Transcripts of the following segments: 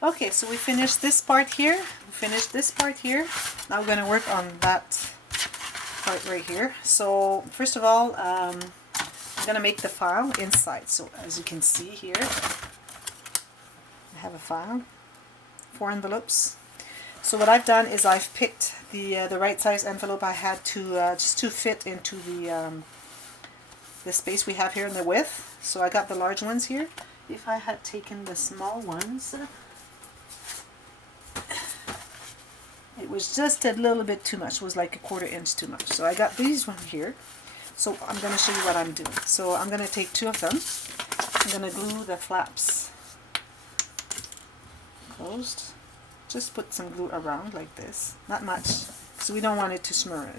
Okay, so we finished this part here. Now we're going to work on that part right here. So first of all, I'm going to make the file inside. So as you can see here, I have a file, 4 envelopes. So what I've done is I've picked the right size envelope I had to just to fit into the space we have here in the width. So I got the large ones here. If I had taken the small ones, it was just a little bit too much. It was like a 1/4 inch too much. So I got these one here. So I'm going to show you what I'm doing. So I'm going to take 2 of them. I'm going to glue the flaps closed. Just put some glue around like this. Not much. So we don't want it to smear.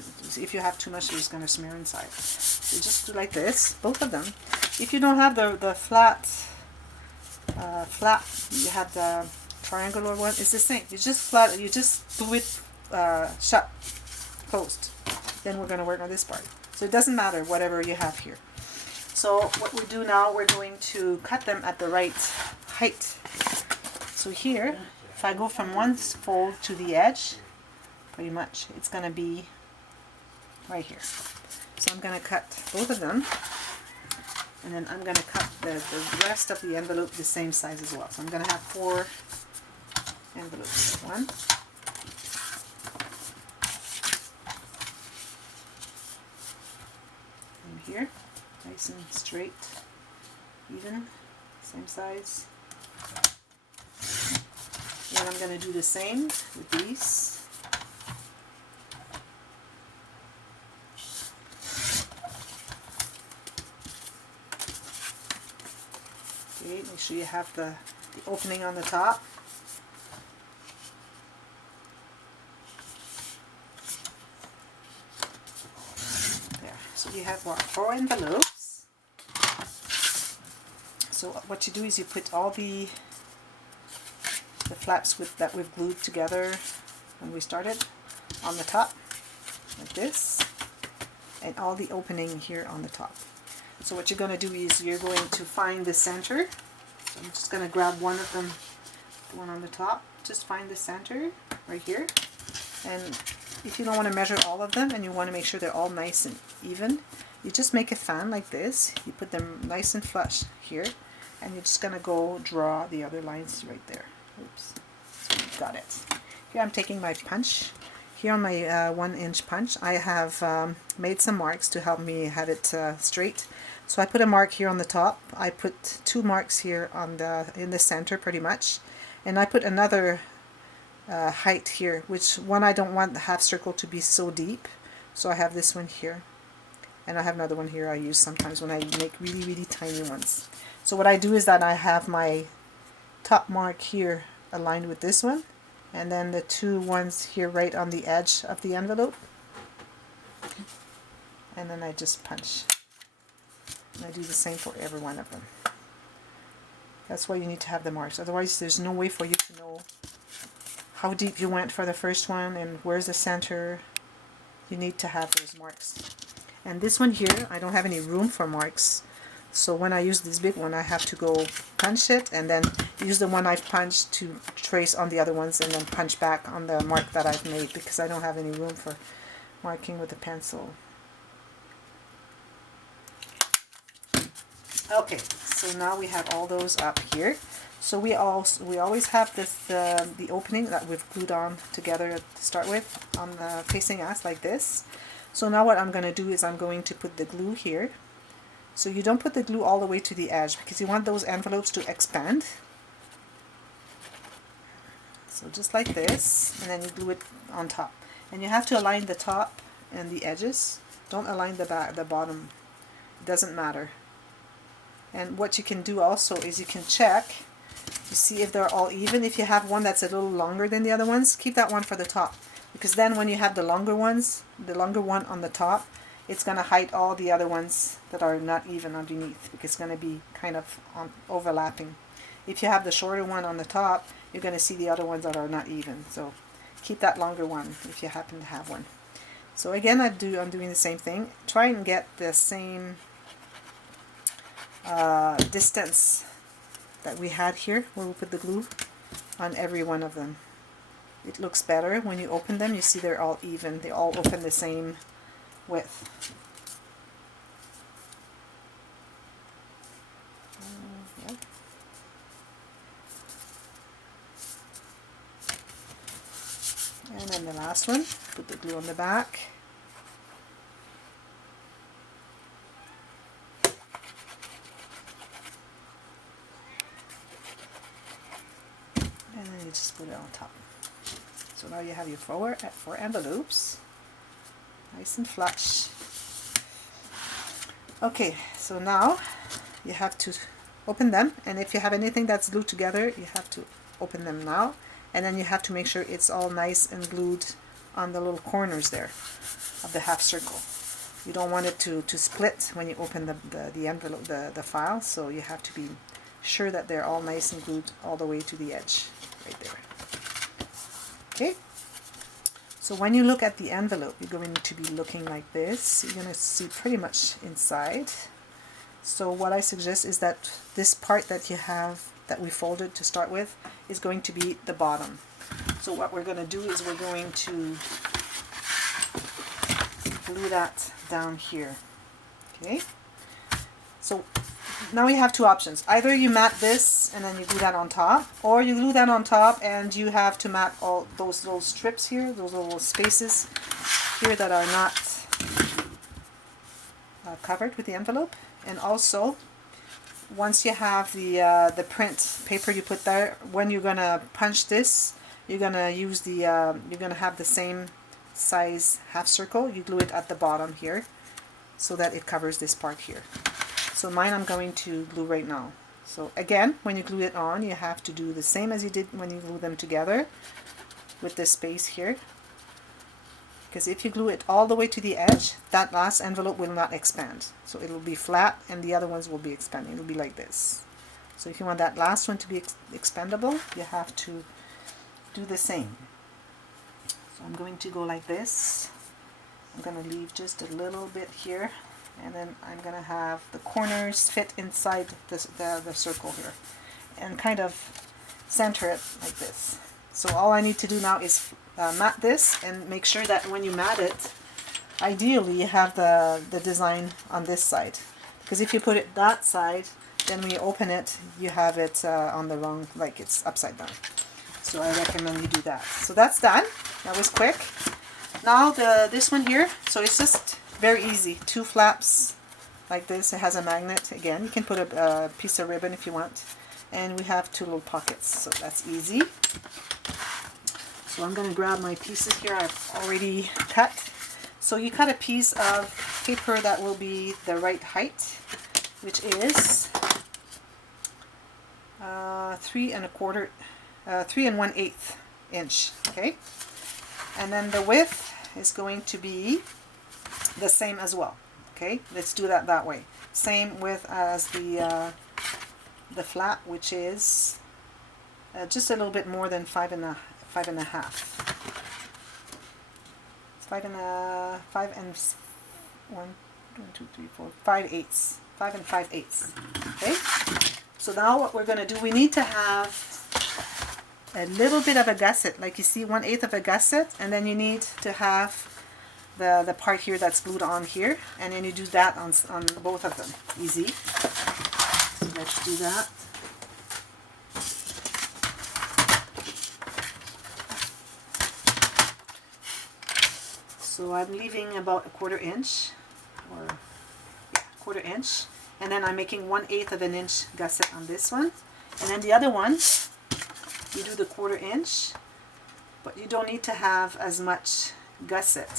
If you have too much, it's going to smear inside. So just do like this, both of them. If you don't have the flat flap, you have the triangular one, it's the same. You just glue it shut, closed. Then we're going to work on this part. So it doesn't matter whatever you have here. So what we do now, we're going to cut them at the right height. So here, if I go from one fold to the edge, pretty much it's going to be right here. So I'm going to cut both of them, and then I'm going to cut the rest of the envelope the same size as well. So I'm going to have 4 envelopes. 1, and here, nice and straight, even, same size. Then I'm going to do the same with these. Okay, make sure you have the opening on the top. There. So you have 4 envelopes. So what you do is you put all the flaps that we've glued together when we started on the top, like this, and all the opening here on the top. So what you're going to do is you're going to find the center. So I'm just going to grab one of them, the one on the top, just find the center right here. And if you don't want to measure all of them and you want to make sure they're all nice and even, you just make a fan like this. You put them nice and flush here, and you're just going to go draw the other lines right there. Oops, so you've got it. Here I'm taking my punch. Here on my 1-inch punch, I have made some marks to help me have it straight. So I put a mark here on the top. I put 2 marks here on in the center, pretty much, and I put another height here, which one I don't want the half circle to be so deep. So I have this one here, and I have another one here I use sometimes when I make really, really tiny ones. So what I do is that I have my top mark here aligned with this one, and then the 2 ones here right on the edge of the envelope, and then I just punch, and I do the same for every one of them. That's why you need to have the marks, otherwise there's no way for you to know how deep you went for the first one and where's the center. You need to have those marks. And this one here, I don't have any room for marks. So when I use this big one, I have to go punch it and then use the one I've punched to trace on the other ones and then punch back on the mark that I've made, because I don't have any room for marking with a pencil. Okay, so now we have all those up here. So we always have this the opening that we've glued on together to start with on the facing us like this. So now what I'm going to do is I'm going to put the glue here. So you don't put the glue all the way to the edge because you want those envelopes to expand. So just like this, and then you glue it on top. And you have to align the top and the edges. Don't align the bottom. It doesn't matter. And what you can do also is you can check to see if they're all even. If you have one that's a little longer than the other ones, keep that one for the top. Because then when you have the longer ones, the longer one on the top, it's going to hide all the other ones that are not even underneath, because it's going to be kind of overlapping. If you have the shorter one on the top, you're going to see the other ones that are not even. So keep that longer one if you happen to have one. So again, I'm doing the same thing. Try and get the same distance that we had here where we put the glue. on every one of them. It looks better when you open them. You see they're all even. They all open the same width. Yeah. And then the last one, put the glue on the back. And then you just put it on top. So now you have your four envelopes, nice and flush. Okay, so now you have to open them, and if you have anything that's glued together, you have to open them now, and then you have to make sure it's all nice and glued on the little corners there of the half circle. You don't want it to split when you open the envelope, the file, so you have to be sure that they're all nice and glued all the way to the edge, right there. Okay, so when you look at the envelope, you're going to be looking like this. You're going to see pretty much inside. So what I suggest is that this part that you have, that we folded to start with, is going to be the bottom. So what we're going to do is we're going to glue that down here. Okay, so now you have two options. Either you mat this and then you glue that on top, or you glue that on top and you have to mat all those little strips here, those little spaces here that are not covered with the envelope. And also, once you have the print paper you put there, when you're gonna punch this, you're gonna use the you're gonna have the same size half circle. You glue it at the bottom here so that it covers this part here. So mine I'm going to glue right now. So again, when you glue it on, you have to do the same as you did when you glue them together with this space here. Because if you glue it all the way to the edge, that last envelope will not expand. So it will be flat and the other ones will be expanding. It will be like this. So if you want that last one to be expandable, you have to do the same. So I'm going to go like this. I'm going to leave just a little bit here. And then I'm going to have the corners fit inside the circle here and kind of center it like this. So all I need to do now is mat this and make sure that when you mat it, ideally you have the design on this side. Because if you put it that side, then when you open it, you have it on the wrong, like it's upside down. So I recommend you do that. So that's done. That was quick. Now this one here, so it's just very easy. Two flaps like this. It has a magnet. Again, you can put a piece of ribbon if you want. And we have two little pockets, so that's easy. So I'm going to grab my pieces here I've already cut. So you cut a piece of paper that will be the right height, which is 3 1/8 inch. Okay, and then the width is going to be the same as well. Okay, let's do that way. Same width as the flap, which is just a little bit more than 5 and 5/8. Okay, so now what we're going to do, we need to have a little bit of a gusset, like you see 1/8 of a gusset, and then you need to have the part here that's glued on here, and then you do that on both of them. Easy. So let's do that. So I'm leaving about a 1/4 inch, or yeah, 1/4 inch, and then I'm making 1/8 of an inch gusset on this one, and then the other one you do the 1/4 inch, but you don't need to have as much gusset.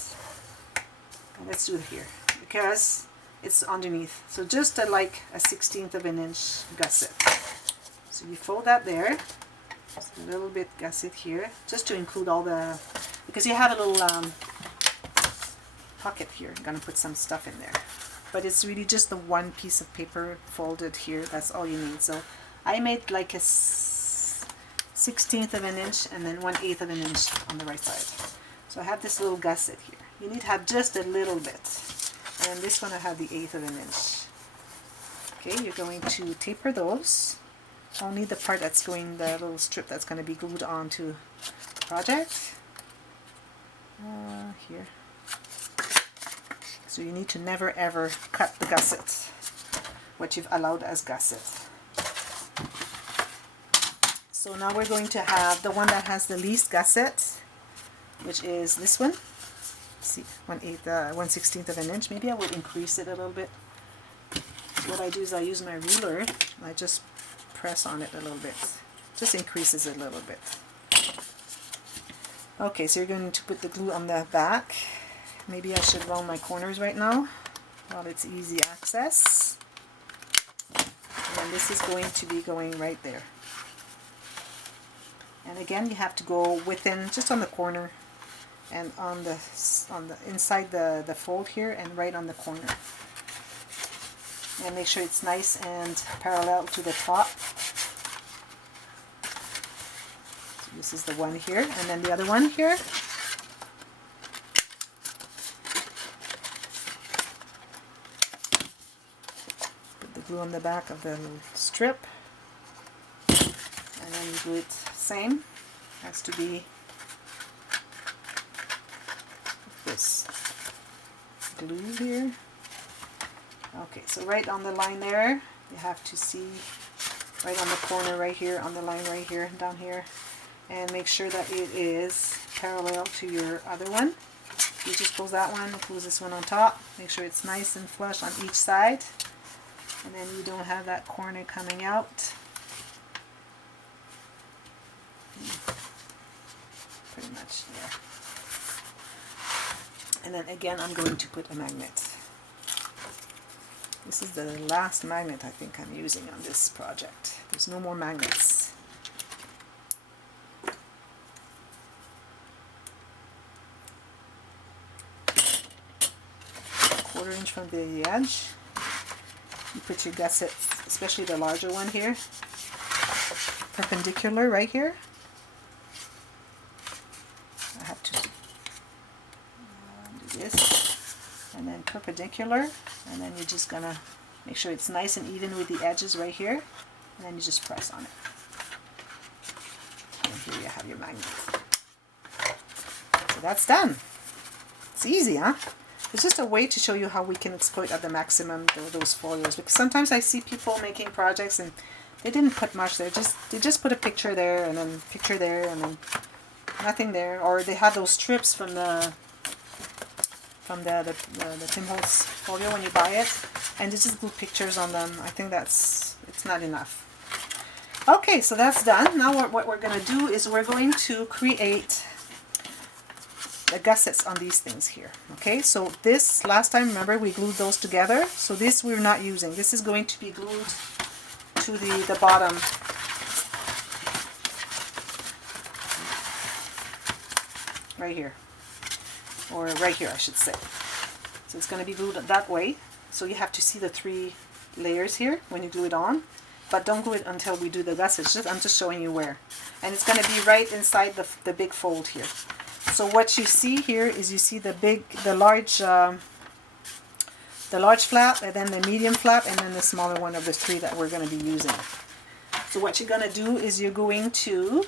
Let's do it here because it's underneath. So just like a 1/16 of an inch gusset. So you fold that there. Just a little bit gusset here, just to include all the, because you have a little pocket here. I'm gonna put some stuff in there, but it's really just the one piece of paper folded here. That's all you need. So I made like a 1/16 of an inch and then 1/8 of an inch on the right side. So I have this little gusset here. You need to have just a little bit. And this one I have the 1/8 of an inch. Okay, you're going to taper those only the part that's going, the little strip that's going to be glued onto the project. Here. So you need to never ever cut the gussets, what you've allowed as gussets. So now we're going to have the one that has the least gussets, which is this one. See, 1/16 of an inch. Maybe I would increase it a little bit. What I do is I use my ruler and I just press on it a little bit. Just increases it a little bit. Okay, so you're going to put the glue on the back. Maybe I should round my corners right now while it's easy access. And then this is going to be going right there. And again, you have to go within, just on the corner and on the inside the fold here and right on the corner. And make sure it's nice and parallel to the top. So this is the one here, and then the other one here. Put the glue on the back of the strip. And then you do it same. Has to be this glue here. Okay, so right on the line there, you have to see right on the corner right here, on the line right here, down here, and make sure that it is parallel to your other one. You just close that one, close this one on top, make sure it's nice and flush on each side, and then you don't have that corner coming out. Pretty much there. And then again, I'm going to put a magnet. This is the last magnet I think I'm using on this project. There's no more magnets. Quarter inch from the edge. You put your gusset, especially the larger one here, perpendicular right here. I have to do this, and then perpendicular, and then you're just gonna make sure it's nice and even with the edges right here, and then you just press on it. And here you have your magnet. So that's done. It's easy, huh? It's just a way to show you how we can exploit at the maximum those folios, because sometimes I see people making projects and they didn't put much there. They just put a picture there and then picture there and then nothing there, or they have those strips from the Tim Holtz folio when you buy it, and they just glue pictures on them. I think it's not enough. Okay, so that's done. Now what we're going to do is we're going to create the gussets on these things here. Okay, so this last time, remember, we glued those together. So this we're not using. This is going to be glued to the bottom. Right here. Or right here, I should say. So it's going to be glued that way. So you have to see the 3 layers here when you glue it on. But don't glue it until we do the gussets. I'm just showing you where. And it's going to be right inside the big fold here. So what you see here is you see the large flap, and then the medium flap, and then the smaller one of the 3 that we're going to be using. So what you're going to do is you're going to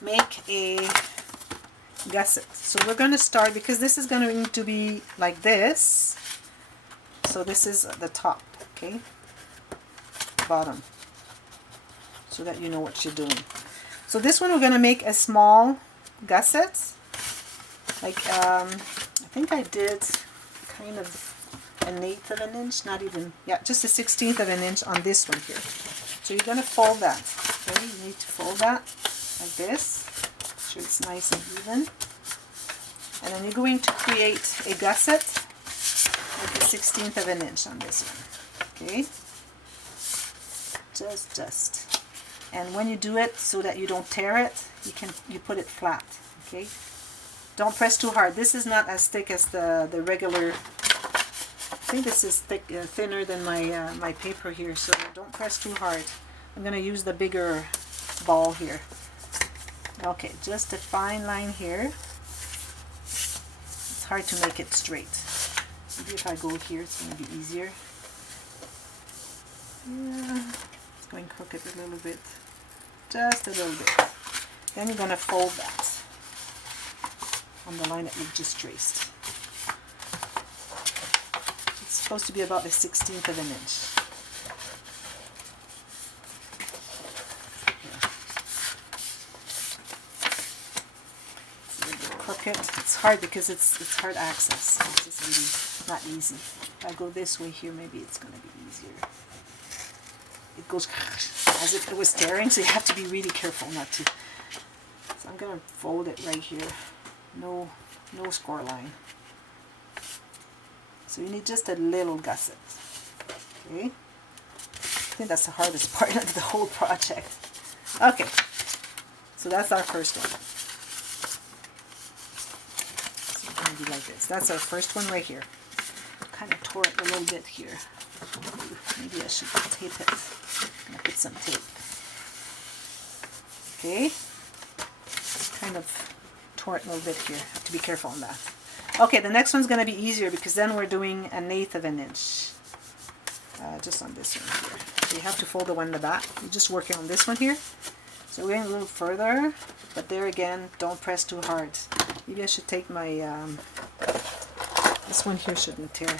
make a gusset. So we're going to start, because this is going to be like this. So this is the top, okay? Bottom. So that you know what you're doing. So this one we're going to make a small gusset. Like, I think I did kind of 1/8 of an inch, not even, yeah, just a 1/16 of an inch on this one here. So you're going to fold that. Okay, you need to fold that like this. Make sure it's nice and even. And then you're going to create a gusset with a 1/16 of an inch on this one. Okay, just. And when you do it, so that you don't tear it, you put it flat. Okay, don't press too hard. This is not as thick as the regular. I think this is thinner than my paper here, so don't press too hard. I'm going to use the bigger ball here. Okay, just a fine line here. It's hard to make it straight. Maybe if I go here, it's going to be easier. Yeah, going crooked a little bit, just a little bit. Then you're going to fold that on the line that you've just traced. It's supposed to be about the 1/16 of an inch. It's hard because it's hard access. It's just really not easy. If I go this way here, maybe it's going to be easier. It goes as if it was tearing, so you have to be really careful not to. So I'm going to fold it right here. No score line. So you need just a little gusset. Okay. I think that's the hardest part of the whole project. Okay. So that's our first one. Like this. That's our first one right here. Kind of tore it a little bit here. Maybe I should tape it. I'm gonna put some tape. Okay. Kind of tore it a little bit here. Have to be careful on that. Okay, the next one's gonna be easier because then we're doing 1/8 of an inch. Just on this one here. So you have to fold the one in the back. You're just working on this one here. So we're going a little further, but there again, don't press too hard. Maybe I should take my, this one here shouldn't tear.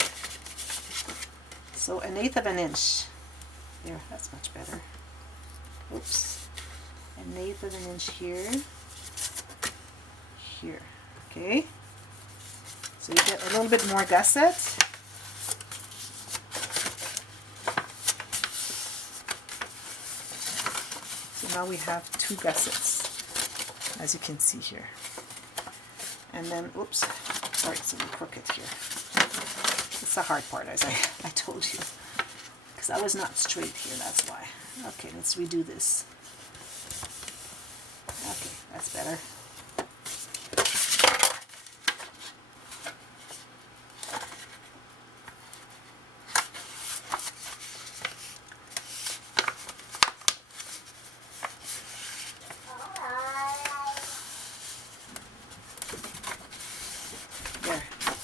So 1/8 of an inch. There, that's much better. Oops. 1/8 of an inch here. Here. Okay. So you get a little bit more gusset. So now we have 2 gussets, as you can see here. And then, oops, sorry, it's a little crooked here. It's the hard part, as I told you. Because I was not straight here, that's why. Okay, let's redo this. Okay, that's better.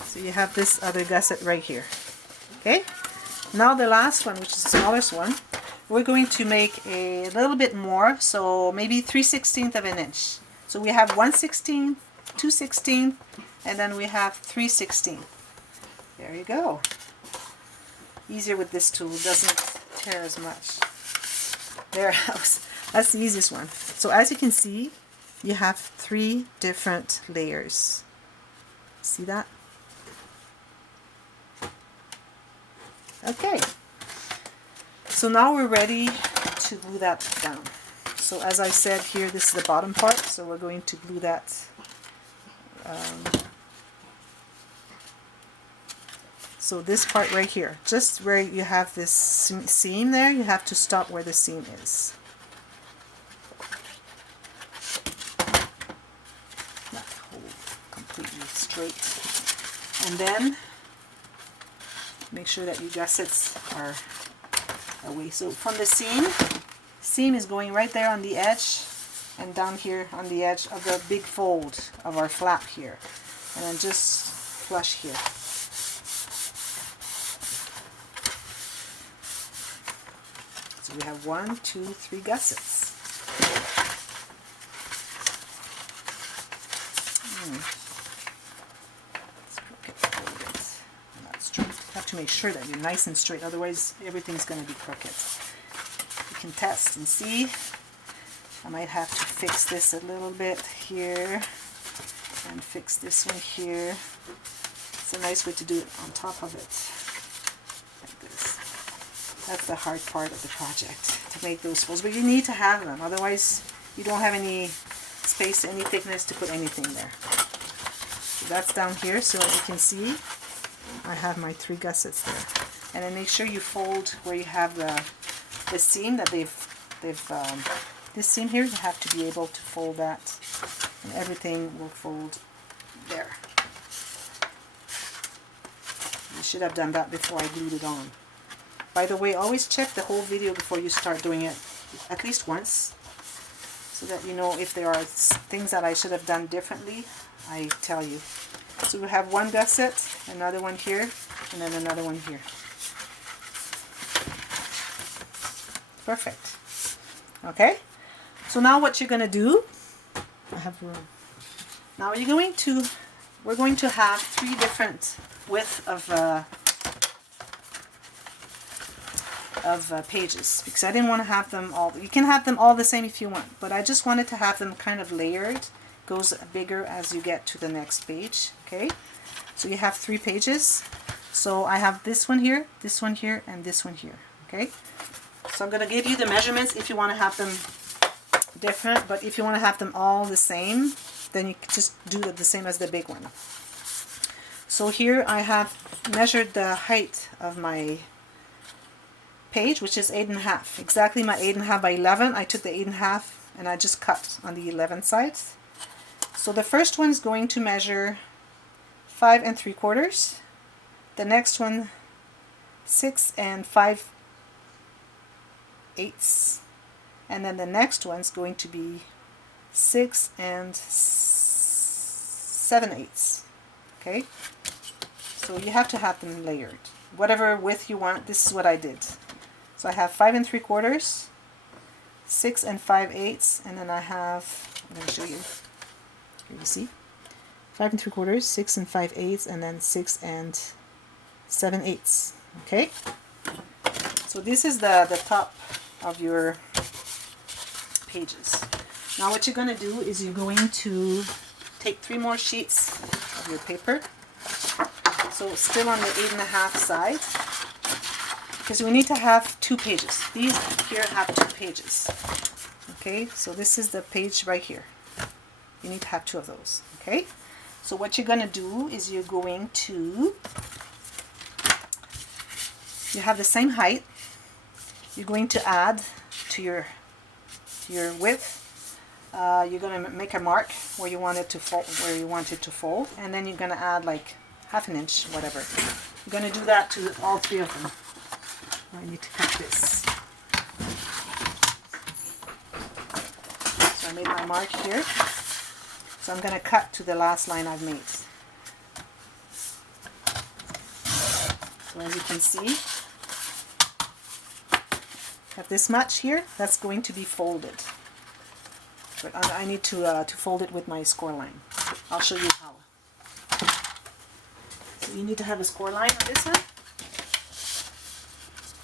So you have this other gusset right here. Okay, now the last one, which is the smallest one, we're going to make a little bit more, so maybe 3/16 of an inch. So we have 1/16, 2/16, and then we have 3/16. There you go. Easier with this tool, doesn't tear as much. There, that's the easiest one. So as you can see, you have 3 different layers. See that? Okay, so now we're ready to glue that down. So as I said here, this is the bottom part, so we're going to glue that so this part right here, just where you have this seam there, you have to stop where the seam is. Not hold completely straight. And then make sure that your gussets are away. So from the seam is going right there on the edge and down here on the edge of the big fold of our flap here. And then just flush here. So we have 1, 2, 3 gussets. To make sure that you're nice and straight, otherwise everything's going to be crooked. You can test and see. I might have to fix this a little bit here and fix this one here. It's a nice way to do it on top of it, like this. That's the hard part of the project, to make those folds, but you need to have them, otherwise you don't have any space, any thickness to put anything there. So that's down here, so as you can see, I have my 3 gussets there. And then make sure you fold where you have the seam that this seam here, you have to be able to fold that, and everything will fold there. I should have done that before I glued it on. By the way, always check the whole video before you start doing it, at least once, so that you know if there are things that I should have done differently, I tell you. So we have 1 gusset, another one here, and then another one here. Perfect. Okay, so now what you're gonna do, I have room. Now we're going to have 3 different width of pages, because I didn't want to have them all. You can have them all the same if you want, but I just wanted to have them kind of layered. Goes bigger as you get to the next page. Okay, so you have 3 pages. So I have this one here, and this one here. Okay, so I'm going to give you the measurements if you want to have them different, but if you want to have them all the same, then you can just do the same as the big one. So here I have measured the height of my page, which is 8.5. Exactly my 8.5 by 11. I took the 8.5 and I just cut on the 11 sides. So the first one is going to measure 5 3/4. The next one 6 5/8. And then the next one's going to be 6 7/8. Okay, so you have to have them layered. Whatever width you want, this is what I did. So I have 5 3/4, 6 5/8, and then I have, I'm going to show you. Here you see, 5 3/4, 6 5/8, and then 6 7/8. Okay, so this is the top of your pages. Now what you're going to do is you're going to take 3 more sheets of your paper. So still on the 8.5 side, because we need to have 2 pages. These here have 2 pages. Okay, so this is the page right here. You need to have 2 of those. Okay, so what you're going to do is you're going to, you have the same height. You're going to add to your width. You're going to make a mark where you want it to fold, and then you're going to add like 1/2 inch, whatever. You're going to do that to all 3 of them. I need to cut this. So I made my mark here. So I'm going to cut to the last line I've made. So as you can see, have this much here. That's going to be folded. But I need to fold it with my score line. I'll show you how. So you need to have a score line on this one,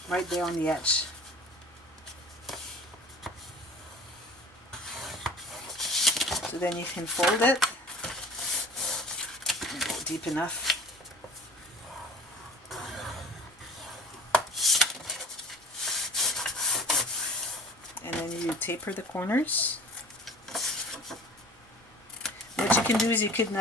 right there on the edge. So then you can fold it, go deep enough. And then you taper the corners. What you can do is you can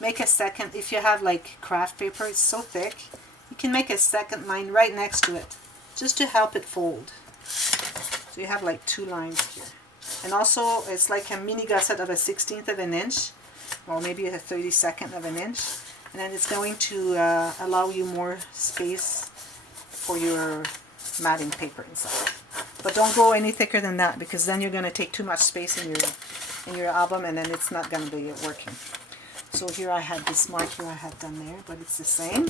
make a second, if you have like craft paper, it's so thick, you can make a second line right next to it, just to help it fold. So you have like 2 lines here. And also it's like a mini gusset of a 1/16 of an inch, or maybe a 32nd of an inch. And then it's going to allow you more space for your matting paper inside. But don't go any thicker than that, because then you're going to take too much space in your album, and then it's not going to be working. So here I had this mark here I had done there, but it's the same.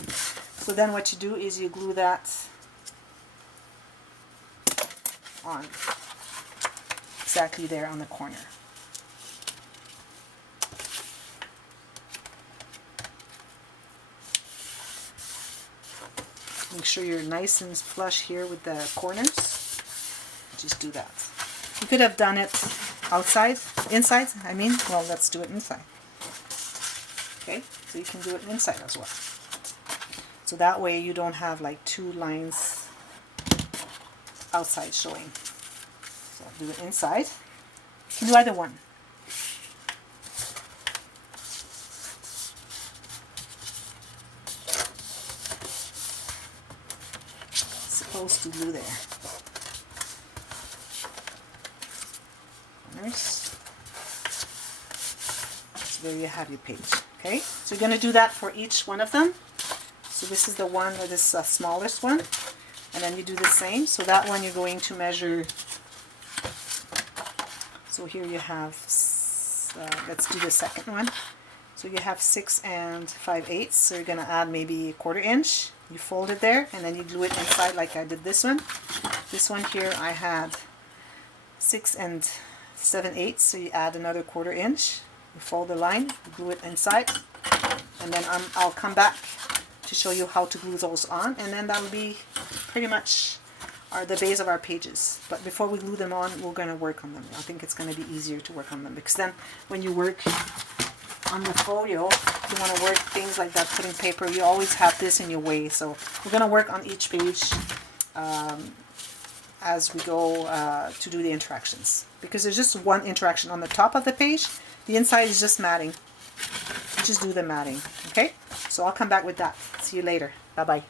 So then what you do is you glue that on exactly there on the corner. Make sure you're nice and flush here with the corners. Just do that. You could have done it outside, inside, I mean. Well, let's do it inside. Okay, so you can do it inside as well. So that way you don't have like 2 lines outside showing. So do it inside. You can do either one. It's supposed to glue there. Corners. So there you have your page. Okay, so you're going to do that for each one of them. So this is the one, or this smallest one, and then you do the same. So that one you're going to measure. So here you have, let's do the second one. So you have 6 5/8. So you're going to add maybe 1/4 inch. You fold it there, and then you glue it inside like I did this one. This one here I had 6 7/8, so you add another 1/4 inch. You fold the line, glue it inside, and then I'll come back to show you how to glue those on, and then that'll be pretty much the base of our pages. But before we glue them on, we're going to work on them. I think it's going to be easier to work on them, because then when you work on the folio, if you want to work things like that, putting paper, you always have this in your way. So we're going to work on each page as we go to do the interactions, because there's just one interaction on the top of the page. The inside is just matting. Just do the matting. Okay, so I'll come back with that. See you later. Bye bye.